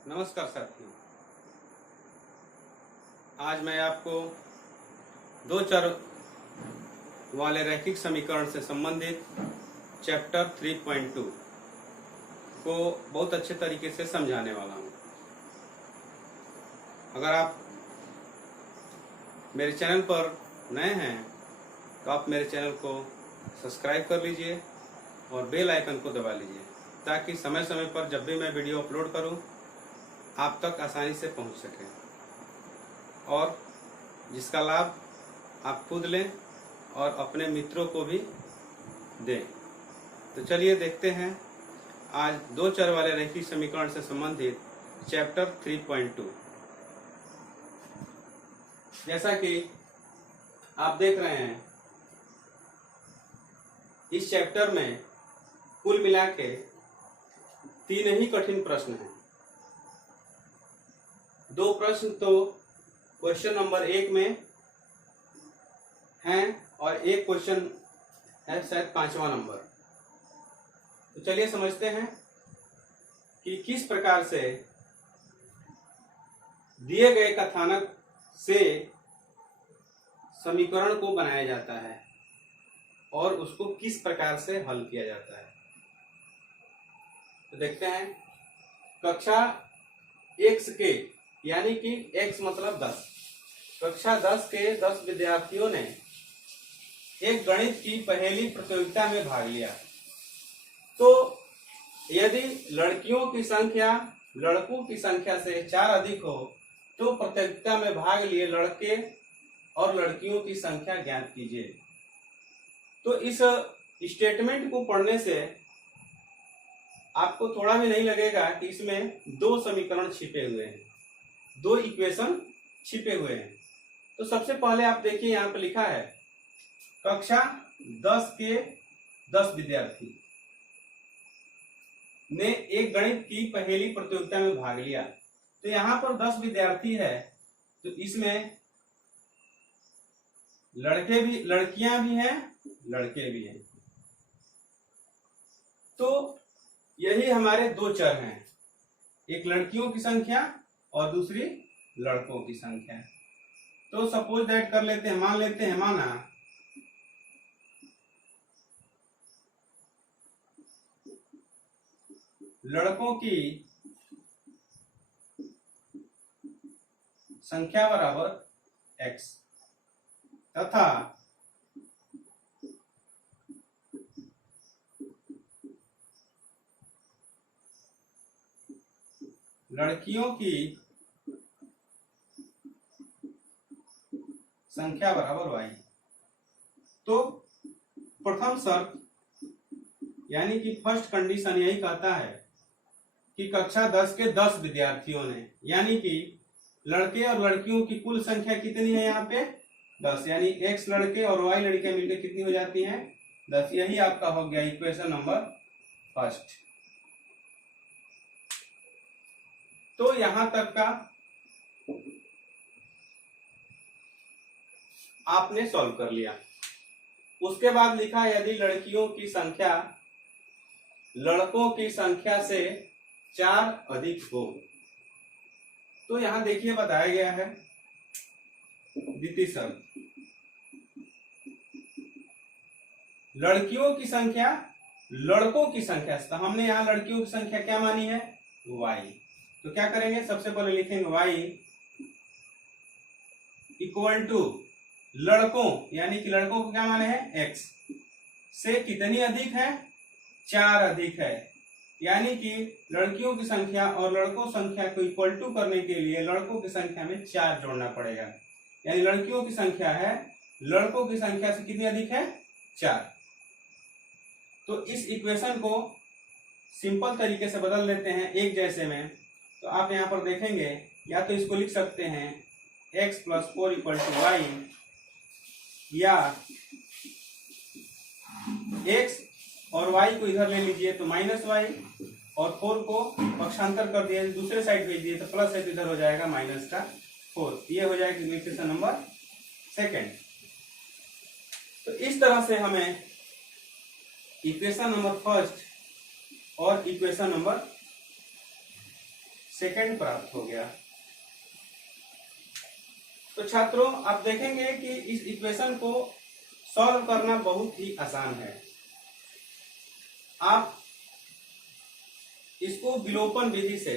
नमस्कार साथियों। आज मैं आपको दो चर वाले रैखिक समीकरण से संबंधित चैप्टर 3.2 को बहुत अच्छे तरीके से समझाने वाला हूं। अगर आप मेरे चैनल पर नए हैं तो आप मेरे चैनल को सब्सक्राइब कर लीजिए और बेल आइकन को दबा लीजिए ताकि समय समय पर जब भी मैं वीडियो अपलोड करूं आप तक आसानी से पहुंच सके और जिसका लाभ आप खुद लें और अपने मित्रों को भी दें। तो चलिए देखते हैं आज दो चर वाले रैखिक समीकरण से संबंधित चैप्टर 3.2। जैसा कि आप देख रहे हैं इस चैप्टर में कुल मिला के 3 ही कठिन प्रश्न हैं। 2 प्रश्न तो क्वेश्चन नंबर 1 में हैं और एक क्वेश्चन है शायद 5वां नंबर। तो चलिए समझते हैं कि किस प्रकार से दिए गए कथानक से समीकरण को बनाया जाता है और उसको किस प्रकार से हल किया जाता है। तो देखते हैं। कक्षा x के यानी कि x मतलब 10, कक्षा 10 के 10 विद्यार्थियों ने एक गणित की पहेली प्रतियोगिता में भाग लिया। तो यदि लड़कियों की संख्या लड़कों की संख्या से 4 अधिक हो तो प्रतियोगिता में भाग लिए लड़के और लड़कियों की संख्या ज्ञात कीजिए। तो इस स्टेटमेंट को पढ़ने से आपको थोड़ा भी नहीं लगेगा कि इसमें 2 समीकरण छिपे हुए हैं, 2 इक्वेशन छिपे हुए हैं। तो सबसे पहले आप देखिए यहाँ पर लिखा है कक्षा 10 के 10 विद्यार्थी ने एक गणित की पहेली प्रतियोगिता में भाग लिया। तो यहाँ पर 10 विद्यार्थी है तो इसमें लड़के भी लड़कियां भी हैं लड़के भी हैं। तो यही हमारे 2 चर हैं, एक लड़कियों की संख्या और दूसरी लड़कों की संख्या। तो सपोज दैट कर लेते हैं, मान लेते हैं माना लड़कों की संख्या बराबर x तथा लड़कियों की संख्या बराबर y। तो प्रथम शर्त यानी कि फर्स्ट कंडीशन यही कहता है कि कक्षा 10 के 10 विद्यार्थियों ने, यानी कि लड़के और लड़कियों की कुल संख्या कितनी है यहाँ पे 10, यानी x लड़के और y लड़कियां मिलकर कितनी हो जाती हैं 10। यही आपका हो गया इक्वेशन नंबर फर्स्ट। तो यहां तक का आपने सॉल्व कर लिया। उसके बाद लिखा यदि लड़कियों की संख्या लड़कों की संख्या से 4 अधिक हो। तो यहां देखिए बताया गया है द्वितीय शर्त, लड़कियों की संख्या लड़कों की संख्या से, तो हमने यहां लड़कियों की संख्या क्या मानी है y। तो क्या करेंगे, सबसे पहले लिखेंगे y इक्वल टू लड़कों यानी कि लड़कों को क्या माने हैं x से कितनी अधिक है 4 अधिक है। यानी कि लड़कियों की संख्या और लड़कों संख्या को इक्वल टू करने के लिए लड़कों की संख्या में 4 जोड़ना पड़ेगा। यानी लड़कियों की संख्या है लड़कों की संख्या से कितनी अधिक है 4। तो इस इक्वेशन को सिंपल तरीके से बदल लेते हैं एक जैसे में। तो आप यहां पर देखेंगे या तो इसको लिख सकते हैं x + 4 = y, या x और y को इधर ले लीजिए तो -y और 4 को पक्षांतर कर दिया दूसरे साइड भेज दिए तो प्लस है तो इधर हो जाएगा -4। ये हो जाएगा इक्वेशन नंबर सेकंड। तो इस तरह से हमें इक्वेशन नंबर फर्स्ट और इक्वेशन नंबर सेकंड प्राप्त हो गया। तो छात्रों आप देखेंगे कि इस इक्वेशन को सॉल्व करना बहुत ही आसान है। आप इसको विलोपन विधि से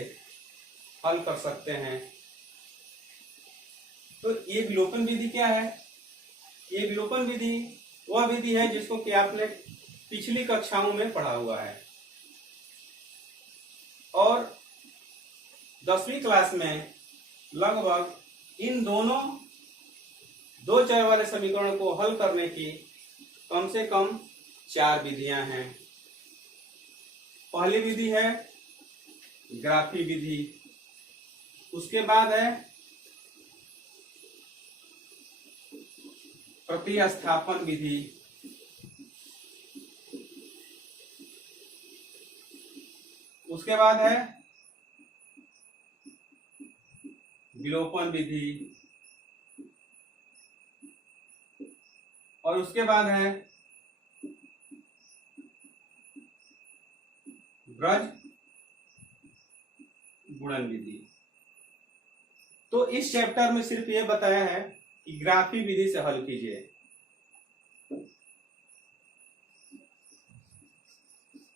हल कर सकते हैं। तो ये विलोपन विधि क्या है? ये विलोपन विधि वह विधि है जिसको कि आपने पिछली कक्षाओं में पढ़ा हुआ है और 10वीं क्लास में लगभग इन दोनों दो चर वाले समीकरण को हल करने की कम से कम 4 विधियां हैं। पहली विधि है ग्राफी विधि, उसके बाद है प्रतिस्थापन विधि, उसके बाद है विलोपन विधि और उसके बाद है ब्रज गुणन विधि। तो इस चैप्टर में सिर्फ ये बताया है कि ग्राफी विधि से हल कीजिए।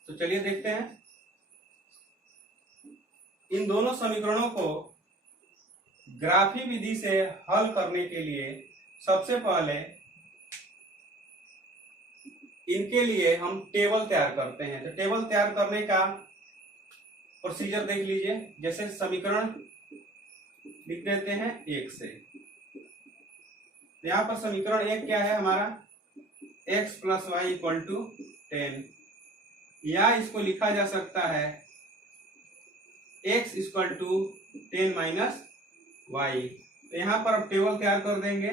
तो चलिए देखते हैं। इन दोनों समीकरणों को ग्राफी विधि से हल करने के लिए सबसे पहले इनके लिए हम टेबल तैयार करते हैं। तो टेबल तैयार करने का प्रोसीजर देख लीजिए। जैसे समीकरण लिख देते हैं 1 से। यहाँ पर समीकरण 1 क्या है हमारा? x + y = 10, या इसको लिखा जा सकता है x = 10 - y। तो यहाँ पर अब टेबल तैयार कर देंगे।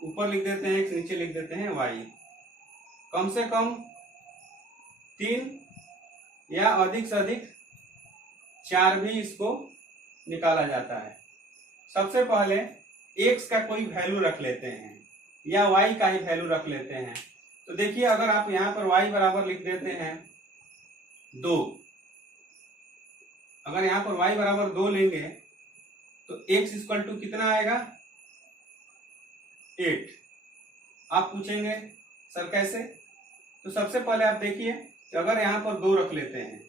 ऊपर लिख देते हैं x, नीचे लिख देते हैं y। कम से कम 3 या अधिक से अधिक 4 भी इसको निकाला जाता है। सबसे पहले x का कोई वैल्यू रख लेते हैं या y का ही वैल्यू रख लेते हैं। तो देखिए, अगर आप यहाँ पर y बराबर लिख देते हैं 2, अगर यहाँ पर y बराबर 2 लेंगे तो x = कितना आएगा? 8। आप पूछेंगे सर कैसे? तो सबसे पहले आप देखिए कि अगर यहाँ पर 2 रख लेते हैं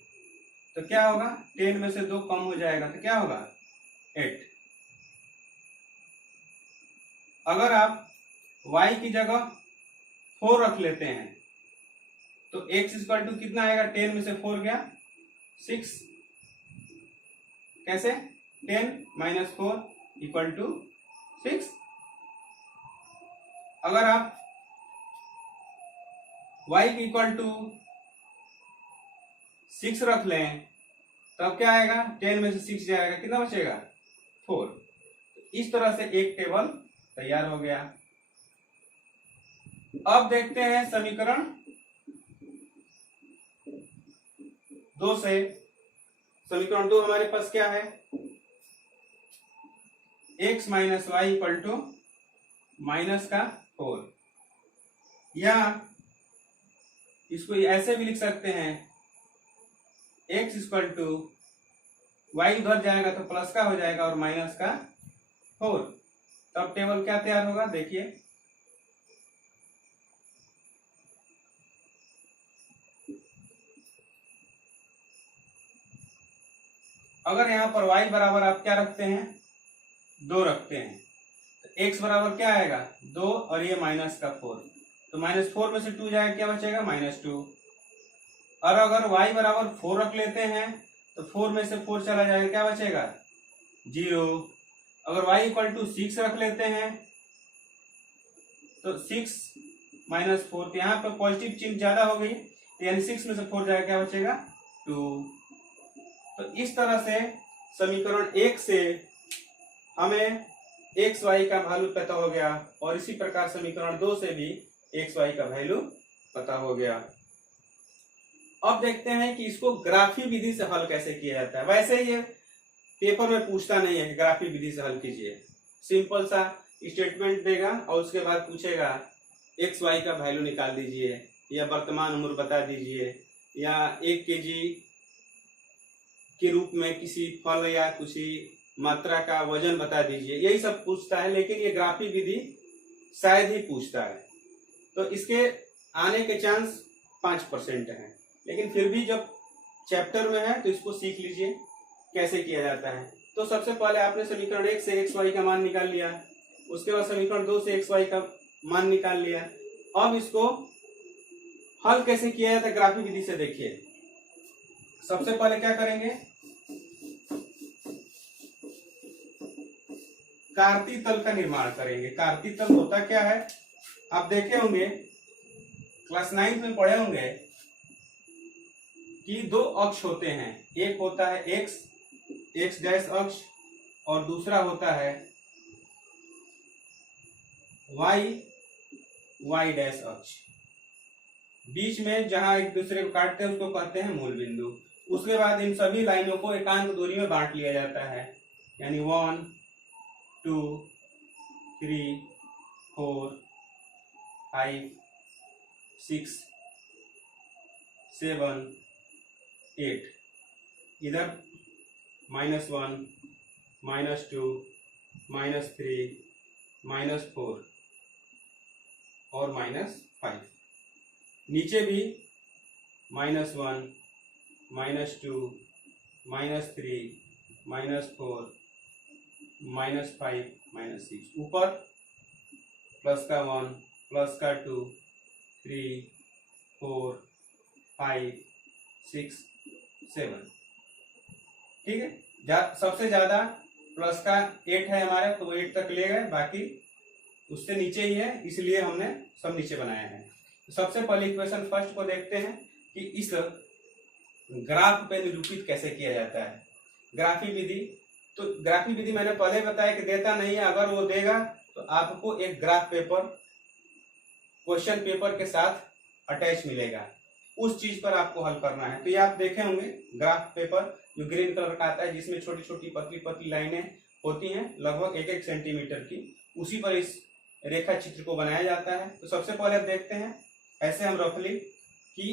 तो क्या होगा? 10 में से 2 कम हो जाएगा तो क्या होगा? 8। अगर आप y की जगह 4 रख लेते हैं तो x = कितना आएगा? 10 में से 4 गया 6। कैसे? 10 - 4 = 6। अगर आप y = 6 रख लें तब क्या आएगा? 10 में से 6 जाएगा, कितना बचेगा? 4। इस तरह से एक टेबल तैयार हो गया। अब देखते हैं समीकरण 2 से। समीकरण 2 हमारे पास क्या है? x - y = -4, या इसको ऐसे भी लिख सकते हैं x = y उधर जाएगा तो प्लस का हो जाएगा और माइनस का 4। तब टेबल क्या तैयार होगा? देखिए, अगर यहाँ पर y बराबर आप क्या रखते हैं? 2 रखते हैं तो x बराबर क्या आएगा? 2 और ये -4। तो -4 में से 2 जाएगा, क्या बचेगा? -2। और अगर y बराबर 4 रख लेते हैं तो 4 में से 4 चला जाएगा, क्या बचेगा? 0। अगर y = 6 रख लेते हैं तो 6 - 4, तो यहाँ पे पॉजिटिव चिन्ह ज्यादा हो गई, यानी 6 में से 4 जाएगा, क्या बचेगा? 2। तो इस तरह से समीकरण 1 से हमें x y का वैल्यू पता हो गया और इसी प्रकार समीकरण 2 से भी x y का वैल्यू पता हो गया। अब देखते हैं कि इसको ग्राफी विधि से हल कैसे किया जाता है। वैसे ये पेपर में पूछता नहीं है कि ग्राफी विधि से हल कीजिए। सिंपल सा स्टेटमेंट देगा और उसके बाद पूछेगा एक्स वाई का वैल्यू निकाल दीजिए, या वर्तमान उम्र बता दीजिए, या 1 केजी के रूप में किसी फल या किसी मात्रा का वजन बता दीजिए, यही सब पूछता है। लेकिन ये ग्राफी विधि शायद ही पूछता है, तो इसके आने के चांस 5% है। लेकिन फिर भी जब चैप्टर में है तो इसको सीख लीजिए कैसे किया जाता है। तो सबसे पहले आपने समीकरण 1 से एक्स वाई का मान निकाल लिया, उसके बाद समीकरण 2 से एक्स वाई का मान निकाल लिया। अब इसको हल कैसे किया जाता है ग्राफी विधि से देखिए। सबसे पहले क्या करेंगे, कार्तीय तल का निर्माण करेंगे। कार्तीय तल होता क्या है, आप देखे होंगे क्लास 9 में पढ़े होंगे कि 2 अक्ष होते हैं, एक होता है एक्स डैश अक्ष और दूसरा होता है वाई डैश अक्ष। बीच में जहां एक दूसरे को काटते हैं उसको कहते हैं मूल बिंदु। उसके बाद इन सभी लाइनों को एकांक दूरी में बांट लिया जाता है, यानी 1 2 3 4 5 6 7 8। इधर -1 -2 -3 -4 और -5। नीचे भी -1 -2 -3 -4 -5 -6। ऊपर प्लस का 1 प्लस का 2 3 4 5 6 7। ठीक है, सबसे ज्यादा प्लस का 8 है हमारे, तो 8 तक ले गए, बाकी उससे नीचे ही है, इसलिए हमने सब नीचे बनाया है। सबसे पहले इक्वेशन फर्स्ट को देखते हैं कि इस ग्राफ पे निरूपित कैसे किया जाता है ग्राफी विधि। तो ग्राफी विधि मैंने पहले बताया कि देता नहीं है, अगर वो देगा तो आपको एक ग्राफ पेपर क्वेश्चन पेपर के साथ अटैच मिलेगा, उस चीज पर आपको हल करना है। तो ये आप देखे होंगे ग्राफ पेपर जो ग्रीन कलर का आता है, जिसमें छोटी छोटी पतली पतली लाइनें होती हैं लगभग 1-1 सेंटीमीटर की, उसी पर इस रेखा चित्र को बनाया जाता है। तो सबसे पहले अब देखते हैं ऐसे हम रफली कि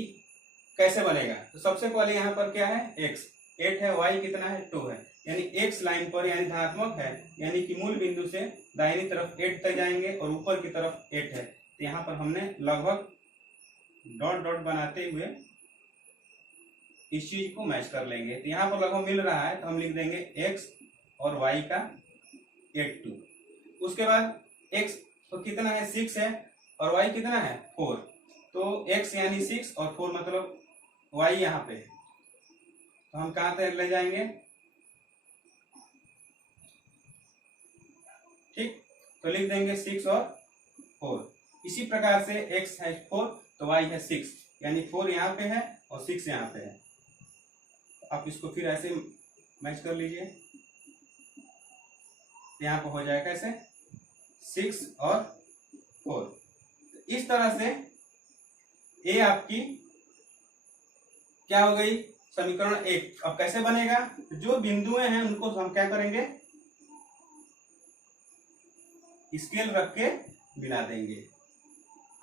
कैसे बनेगा। तो सबसे पहले यहाँ पर क्या है, एक्स 8 है, वाई कितना है 2 है, यानी एक्स लाइन पर यानी धनात्मक है, यानी कि मूल बिंदु से दाहिनी तरफ 8 तक जाएंगे और ऊपर की तरफ 8 है। तो यहाँ पर हमने लगभग डॉट डॉट बनाते हुए इस चीज को मैच कर लेंगे। तो यहाँ पर लगभग मिल रहा है, तो हम लिख देंगे एक्स और वाई का 8 2। उसके बाद एक्स तो कितना है 6 है और वाई कितना है 4, तो x यानी 6 और 4 मतलब y यहाँ पे है, तो हम कहाँ तक ले जाएंगे, ठीक, तो लिख देंगे 6 और 4। इसी प्रकार से x है 4 तो y है 6, यानी 4 यहाँ पे है और 6 यहाँ पे है। आप इसको फिर ऐसे मैच कर लीजिए, यहाँ पे हो जाएगा कैसे 6 और 4। इस तरह से ये आपकी क्या हो गई समीकरण 1। अब कैसे बनेगा, जो बिंदुएं हैं उनको हम क्या करेंगे, स्केल रख के मिला देंगे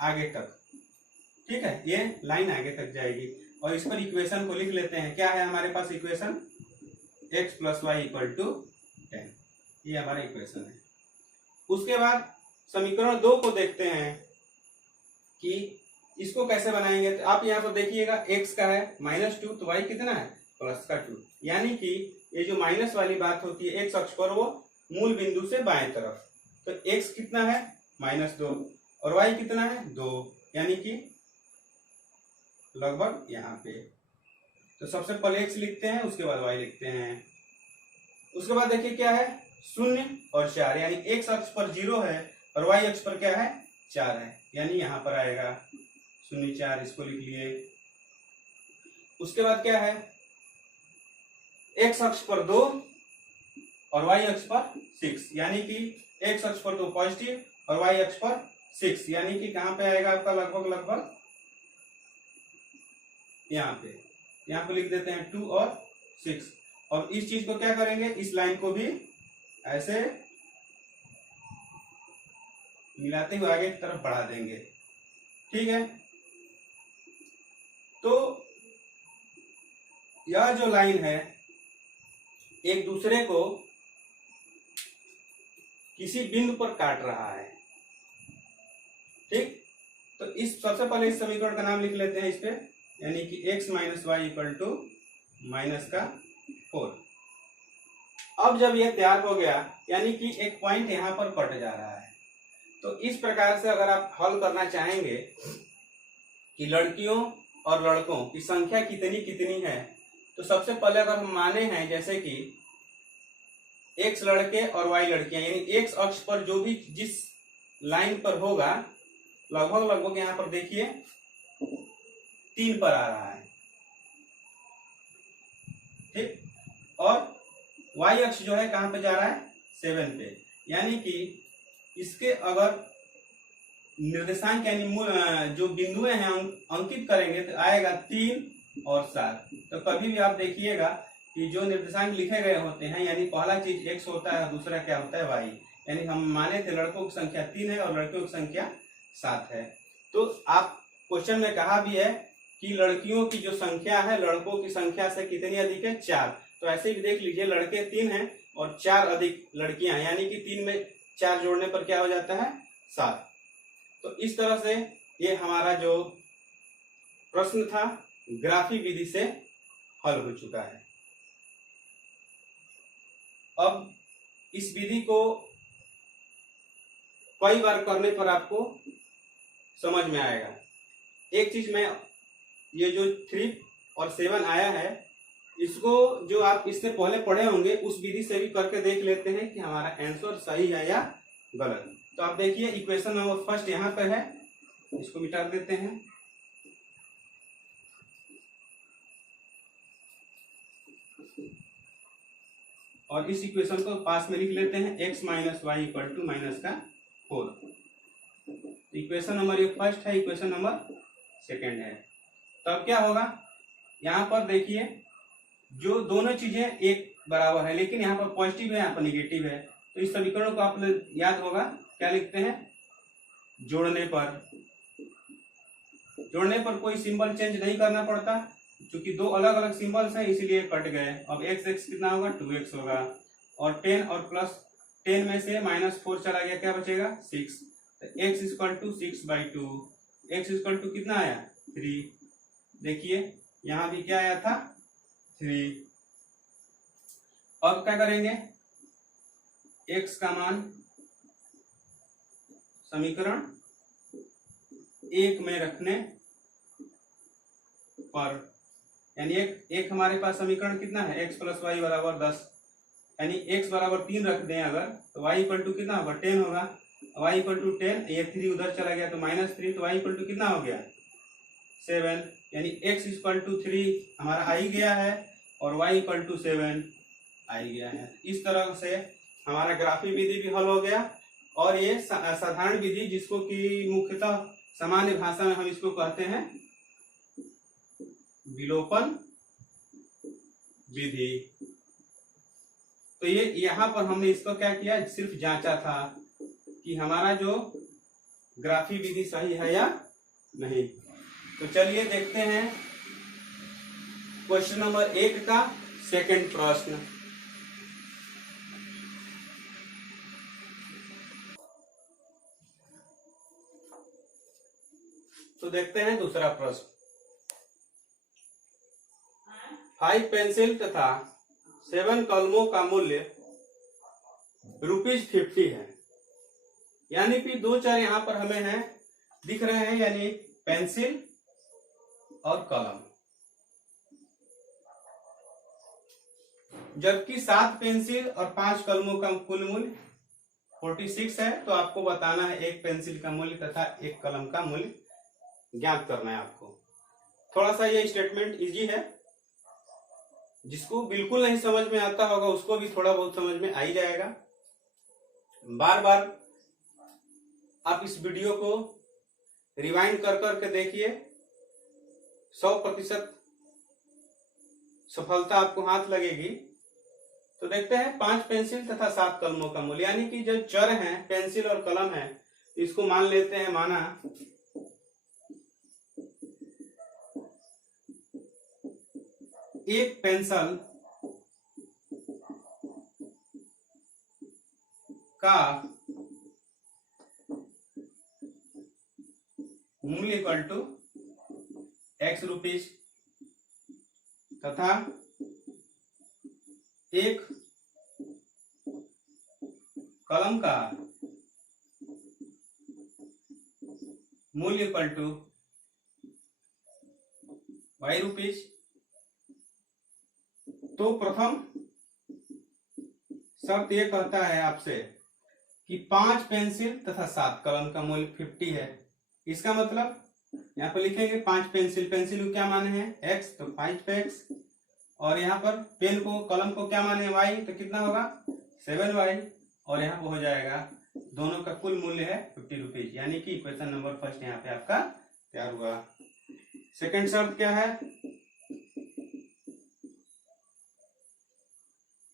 आगे तक, ठीक है, ये लाइन आगे तक जाएगी। और इस पर इक्वेशन को लिख लेते हैं। क्या है हमारे पास इक्वेशन, x + y = 10, ये हमारा इक्वेशन है। उसके बाद समीकरण 2 को देखते हैं कि इसको कैसे बनाएंगे। तो आप यहाँ पर देखिएगा x का है -2 तो y कितना है +2, यानी कि ये जो माइनस वाली बात होती है x अक्ष पर वो मूल बिंदु से बाएं तरफ, तो x कितना है -2 और y कितना है 2, यानी कि लगभग यहाँ पे। तो सबसे पहले x लिखते हैं, उसके बाद y लिखते हैं। उसके बाद देखिए क्या है 0 और 4, यानी x अक्ष पर 0 है और y अक्ष पर क्या है 4 है, यानी यहाँ पर आएगा 0 4, इसको लिख लिए। उसके बाद क्या है x अक्ष पर 2 और y अक्ष पर 6, यानी कि x अक्ष पर 2 पॉजिटिव और y अक्ष पर 6, यानी कि कहां पे आएगा आपका लगभग यहाँ पे लिख देते हैं 2 और 6। और इस चीज को क्या करेंगे, इस लाइन को भी ऐसे मिलाते हुए आगे की तरफ बढ़ा देंगे, ठीक है, तो यह जो लाइन है एक दूसरे को किसी बिंदु पर काट रहा है। ठीक, तो इस सबसे पहले इस समीकरण का नाम लिख लेते हैं इस पे, यानी कि x minus y equal to -4। अब जब यह तैयार हो गया, यानी कि एक पॉइंट यहां पर कट जा रहा है, तो इस प्रकार से अगर आप हल करना चाहेंगे कि लड़कियों और लड़कों की संख्या कितनी कितनी है, तो सबसे पहले अगर हम माने हैं जैसे कि x लड़के और y लड़कियां, यानी x अक्ष पर जो भी जिस लाइन पर होगा लगभग यहां पर देखिए 3 पर आ रहा है। ठीक, और y अक्ष जो है कहां पे जा रहा है 7 पे, यानी कि इसके अगर निर्देशांक यानी जो बिंदुएं हैं अंकित करेंगे तो आएगा 3 और 7। तो कभी भी आप देखिएगा कि जो निर्देशांक लिखे गए होते हैं, यानी पहला चीज x होता है, दूसरा क्या होता है y, यानी हम माने थे लड़कों की संख्या 3 है और लड़कियों की संख्या 7 है। तो आप क्वेश्चन में कहा भी है कि लड़कियों की जो संख्या है लड़कों की संख्या से कितनी अधिक है, 4। तो ऐसे भी देख लीजिए, लड़के 3 हैं और 4 अधिक लड़कियां, यानी कि 3 में 4 जोड़ने पर क्या हो जाता है 7। तो इस तरह से ये हमारा जो प्रश्न था ग्राफी विधि से हल हो चुका है। अब इस विधि को कई बार करने पर आपको समझ में आएगा। एक चीज में ये जो 3 और 7 आया है, इसको जो आप इससे पहले पढ़े होंगे उस विधि से भी करके देख लेते हैं कि हमारा आंसर सही है या गलत। तो आप देखिए इक्वेशन नंबर फर्स्ट यहाँ पर है, इसको मिटा देते हैं। और इस इक्वेशन को पास में लिख लेते हैं, x minus y equal to -4। Equation number ये फर्स्ट है, इक्वेशन नंबर सेकंड है। तब क्या होगा, यहाँ पर देखिए जो दोनों चीजें एक बराबर है, लेकिन यहाँ पर पॉजिटिव है, यहाँ पर निगेटिव है। तो इस समीकरण को आप याद होगा क्या लिखते हैं, जोड़ने पर कोई सिंबल चेंज नहीं करना पड़ता, क्योंकि दो अलग अलग सिंबल्स हैं इसलिए कट गए। अब x कितना होगा 2x होगा, और 10 और प्लस 10 में से -4 चला गया, क्या बचेगा 6। तो x equal to 6/2, x equal to कितना आया 3। देखिए यहां भी क्या आया था 3। अब क्या करेंगे, x का मान समीकरण 1 में रखने पर, यानी एक हमारे पास समीकरण कितना है x प्लस वाई बराबर 10, यानी x बराबर 3 रख दें अगर, तो y इक्वल टू कितना होगा 10 होगा। y इक्वल टू 10, ये 3 उधर चला गया तो -3, तो y इक्वल टू कितना हो गया 7, यानी x इक्वल टू 3 हमारा आ ही गया है और y इक्वल टू 7 आ ही गया है। इस तरह से हमारा ग्राफी विधि भी हल हो गया। और ये साधारण विधि जिसको कि मुख्यतः सामान्य भाषा में हम इसको कहते हैं विलोपन विधि। तो ये यहां पर हमने इसको क्या किया, सिर्फ जांचा था कि हमारा जो ग्राफी विधि सही है या नहीं। तो चलिए देखते हैं क्वेश्चन नंबर 1 का सेकंड प्रश्न। तो देखते हैं दूसरा प्रश्न। 5 पेंसिल तथा 7 कलमों का मूल्य ₹50 है। यानी कि दो चर यहां पर हमें है दिख रहे हैं, यानी पेंसिल और कलम। जबकि 7 पेंसिल और 5 कलमों का कुल मूल्य 46 है। तो आपको बताना है एक पेंसिल का मूल्य तथा एक कलम का मूल्य ज्ञात करना है आपको। थोड़ा सा ये स्टेटमेंट इजी है, जिसको बिल्कुल नहीं समझ में आता होगा उसको भी थोड़ा बहुत समझ में आ ही जाएगा। बार बार आप इस वीडियो को रिवाइंड कर करके देखिए, 100% सफलता आपको हाथ लगेगी। तो देखते हैं 5 पेंसिल तथा 7 कलमों का मूल्य, यानी कि जो चर हैं पेंसिल और कलम है, इसको मान लेते हैं माना एक पेंसिल का मूल्य इक्वल टू एक्स रुपीज तथा एक कलम का मूल्य इक्वल टू वाई रुपीज। तो प्रथम शर्त यह कहता है आपसे कि 5 पेंसिल तथा 7 कलम का मूल्य 50 है। इसका मतलब यहाँ पर लिखेंगे 5 पेंसिल, पेंसिल को क्या माने हैं x, तो 5x, और यहाँ पर पेन को कलम को क्या माने y, तो कितना होगा 7y, और यहाँ पर हो जाएगा दोनों का कुल मूल्य है 50 रुपीज। यानी कि इक्वेशन नंबर फर्स्ट यहाँ पे आपका तैयार हुआ। सेकंड शर्त क्या है,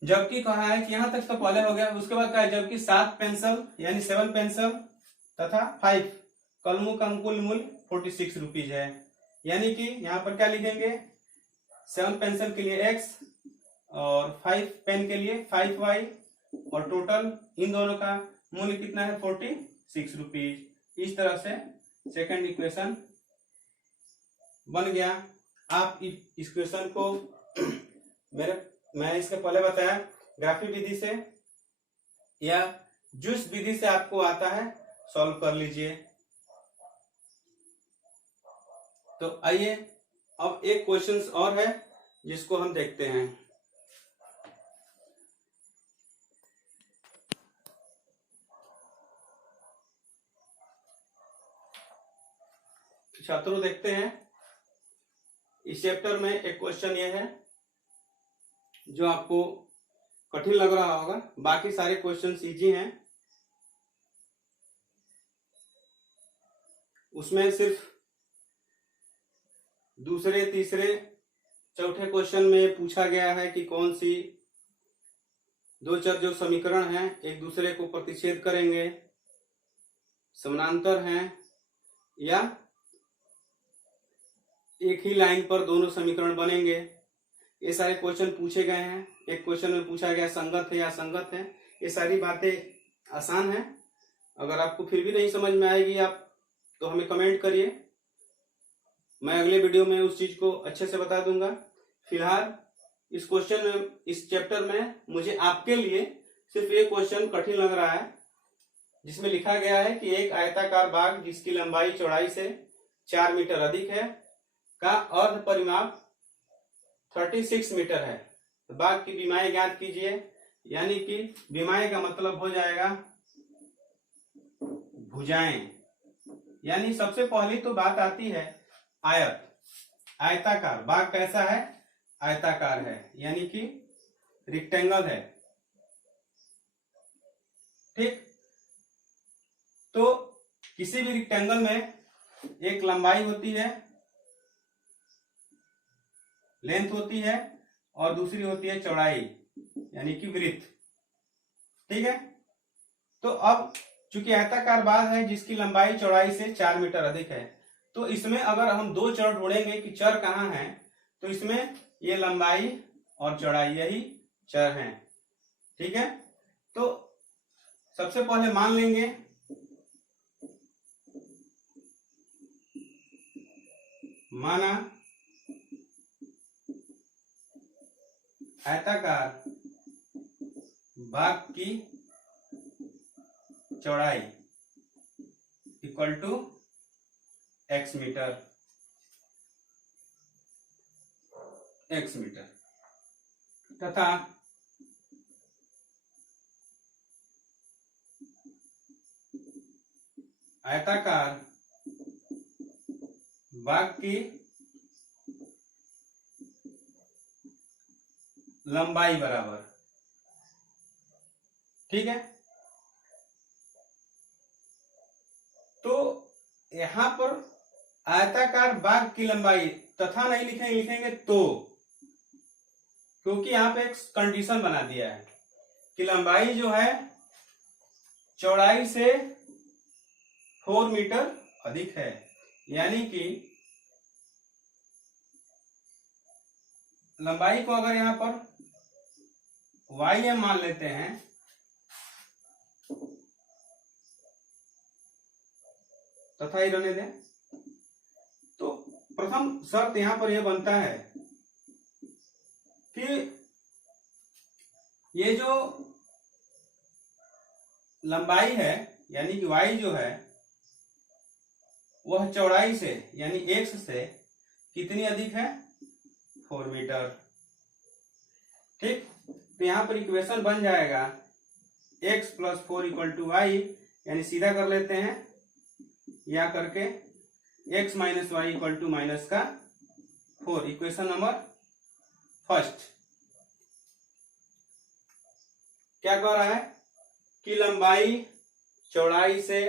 जबकि कहा है कि यहां तक तो पहले हो गया, उसके बाद कहा है जबकि 7 पेंसिल यानी 7 पेंसिल तथा 5 कलमों का कुल मूल्य 46 रुपीज है। यानी कि यहाँ पर क्या लिखेंगे 7 पेंसिल के लिए x और 5 पेन के लिए 5y, और टोटल इन दोनों का मूल्य कितना है 46 रुपीज। इस तरह से सेकंड इक्वेशन बन गया। आप इस क्वेश्चन को मैं इसके पहले बताया ग्राफिक विधि से या जूस विधि से आपको आता है, सॉल्व कर लीजिए। तो आइए अब एक क्वेश्चन और है जिसको हम देखते हैं। छात्रों देखते हैं, इस चैप्टर में एक क्वेश्चन ये है जो आपको कठिन लग रहा होगा, बाकी सारे क्वेश्चंस इजी हैं। उसमें सिर्फ दूसरे तीसरे चौथे क्वेश्चन में पूछा गया है कि कौन सी दो चर जो समीकरण हैं एक दूसरे को प्रतिच्छेद करेंगे, समानांतर हैं, या एक ही लाइन पर दोनों समीकरण बनेंगे। ये सारे क्वेश्चन पूछे गए हैं। एक क्वेश्चन में पूछा गया संगत है या असंगत है। ये सारी बातें आसान हैं। अगर आपको फिर भी नहीं समझ में आएगी आप तो हमें कमेंट करिए, मैं अगले वीडियो में उस चीज को अच्छे से बता दूंगा। फिलहाल इस क्वेश्चन में, इस चैप्टर में मुझे आपके लिए सिर्फ एक क्वेश्चन कठिन लग रहा है, जिसमें लिखा गया है कि एक आयताकार बाग जिसकी लंबाई चौड़ाई से 4 मीटर अधिक है का अर्ध परिमाप 36 मीटर है। तो बाग की विमाएं ज्ञात कीजिए। यानी कि विमाएं का मतलब हो जाएगा भुजाएं। यानी सबसे पहली तो बात आती है आयत, आयताकार। बाग कैसा है, आयताकार है, यानी कि रेक्टेंगल है। ठीक, तो किसी भी रेक्टेंगल में एक लंबाई होती है, लेंथ होती है, और दूसरी होती है चौड़ाई यानी कि विड्थ। ठीक है, तो अब चूंकि आयताकार बाग है जिसकी लंबाई चौड़ाई से 4 मीटर अधिक है, तो इसमें अगर हम दो चर ढूंढेंगे कि चर कहाँ हैं, तो इसमें ये लंबाई और चौड़ाई यही चर हैं। ठीक है, तो सबसे पहले मान लेंगे माना आयताकार बाग की चौड़ाई इक्वल टू x मीटर, तथा आयताकार बाग की लंबाई बराबर। ठीक है, तो यहां पर आयताकार बाग की लंबाई तथा नहीं लिखेंगे, लिखेंगे तो, क्योंकि यहां पे एक कंडीशन बना दिया है कि लंबाई जो है चौड़ाई से 4 मीटर अधिक है। यानी कि लंबाई को अगर यहाँ पर YM मान लेते हैं तथा ही रहने दें, तो प्रथम शर्त यहां पर यह बनता है कि ये जो लंबाई है यानी कि y जो है वह चौड़ाई से यानी x से कितनी अधिक है, 4 मीटर। ठीक, तो यहां पर इक्वेशन बन जाएगा x plus 4 equal to y, यानी सीधा कर लेते हैं या करके x minus y equal to minus का 4, इक्वेशन नंबर फर्स्ट। क्या कह रहा है कि लंबाई चौड़ाई से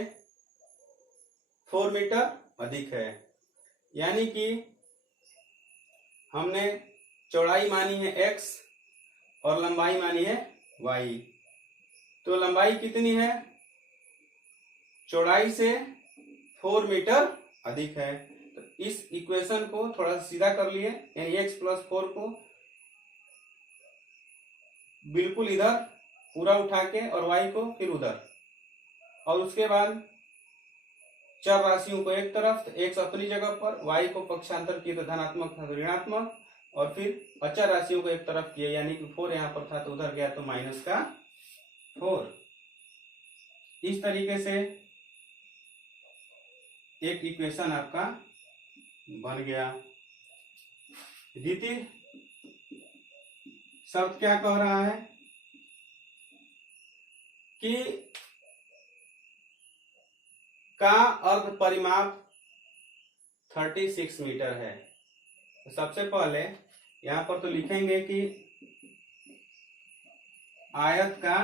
4 मीटर अधिक है, यानी कि हमने चौड़ाई मानी है x और लंबाई मानी है y। तो लंबाई कितनी है, चौड़ाई से 4 मीटर अधिक है। तो इस इक्वेशन को थोड़ा सा सीधा कर लिए, यानी x प्लस 4 को बिल्कुल इधर पूरा उठा के और y को फिर उधर, और उसके बाद चर राशियों को एक तरफ, तो x अपनी जगह पर, y को पक्षांतर किए तो धनात्मक था तो ऋणात्मक, और फिर अचर राशियों को एक तरफ किए, यानी कि 4 यहाँ पर था तो उधर गया तो माइनस का 4। इस तरीके से एक इक्वेशन आपका बन गया। द्वितीय शब्द क्या कह रहा है कि का अर्ध परिमाप 36 मीटर है। तो सबसे पहले यहां पर तो लिखेंगे कि आयत का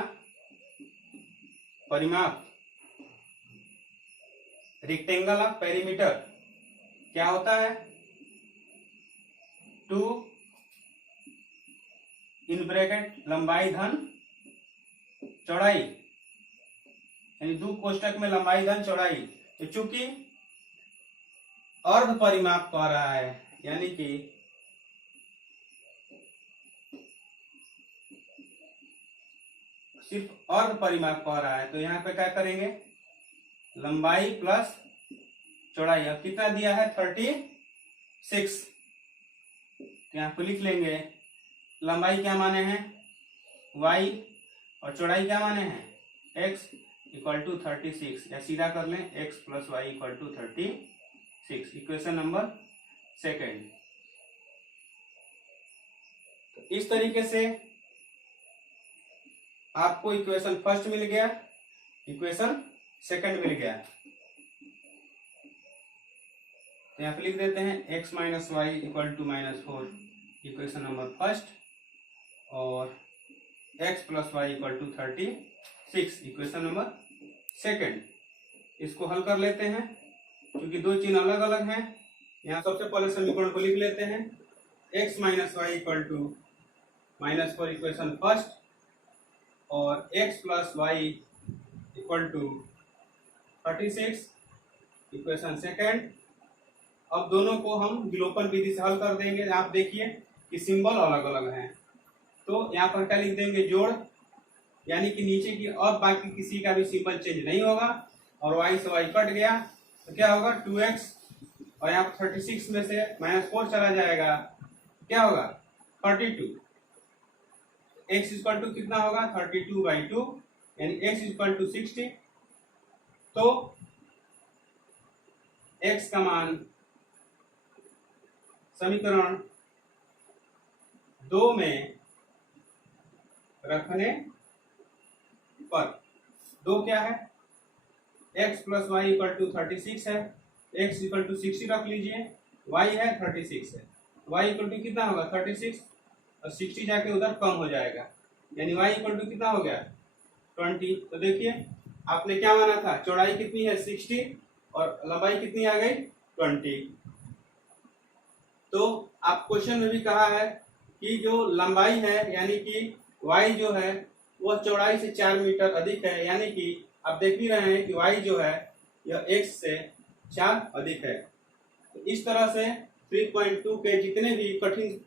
परिमाप, रेक्टेंगल ऑफ पेरीमीटर क्या होता है, 2 इन ब्रैकेट लंबाई धन चौड़ाई, यानी 2 कोष्टक में लंबाई धन चौड़ाई। तो चूंकि अर्ध परिमाप कह रहा है, यानी कि सिर्फ अर्ध परिमाप कह रहा है, तो यहाँ पे क्या करेंगे, लंबाई प्लस चौड़ाई। अब कितना दिया है, 36। तो यहाँ पे लिख लेंगे लंबाई क्या माने हैं y और चौड़ाई क्या माने हैं x इक्वल टू 36, या सीधा कर लें x plus y equal to 36, equation number second. तो इस तरीके से आपको इक्वेशन फर्स्ट मिल गया, इक्वेशन सेकंड मिल गया। तो यहाँ पे लिख देते हैं x minus y equal to minus 4, equation number first, और x plus y equal to 36, equation number second. इसको हल कर लेते हैं, क्योंकि दो चिन्ह अलग अलग हैं। यहाँ सबसे पहले समीकरण को लिख लेते हैं, x minus y equal to minus 4, equation first, और x plus y equal to 36, equation second. अब दोनों को हम विलोपन विधि से हल कर देंगे। आप देखिए कि सिंबल अलग अलग हैं, तो यहाँ पर क्या लिख देंगे, जोड़, यानी कि नीचे की और बाकी किसी का भी सिंबल चेंज नहीं होगा, और y से y कट गया तो क्या होगा 2x, और यहाँ पर 36 में से -4 चला जाएगा, क्या होगा 32। x इक्वल टू कितना होगा 32/2, यानी x इक्वल टू 60। तो x का मान समीकरण 2 में रखने पर, 2 क्या है, x plus y equal to 36 है, x इक्वल टू 60 रख लीजिए, y है 36 है, y इक्वल टू कितना होगा 36, और 60 जाके उधर कम हो जाएगा, यानी y इक्वल टू कितना हो गया 20। तो देखिए आपने क्या माना था, चौड़ाई कितनी है 60 और लंबाई कितनी आ गई 20। तो आप क्वेश्चन में भी कहा है कि जो लंबाई है यानी कि y जो है वह चौड़ाई से 4 मीटर अधिक है, यानी कि आप देख भी रहे हैं कि y जो है यह x से 4 अधिक है। तो इस तरह से 3.2 के जितने भी कठिन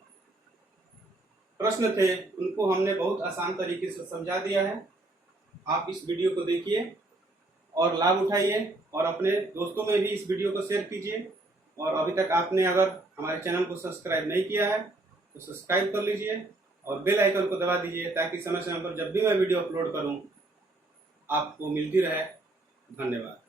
प्रश्न थे उनको हमने बहुत आसान तरीके से समझा दिया है। आप इस वीडियो को देखिए और लाभ उठाइए और अपने दोस्तों में भी इस वीडियो को शेयर कीजिए। और अभी तक आपने अगर हमारे चैनल को सब्सक्राइब नहीं किया है तो सब्सक्राइब कर लीजिए और बेल आइकन को दबा दीजिए ताकि समय समय पर जब भी मैं वीडियो अपलोड करूं आपको मिलती रहे। धन्यवाद।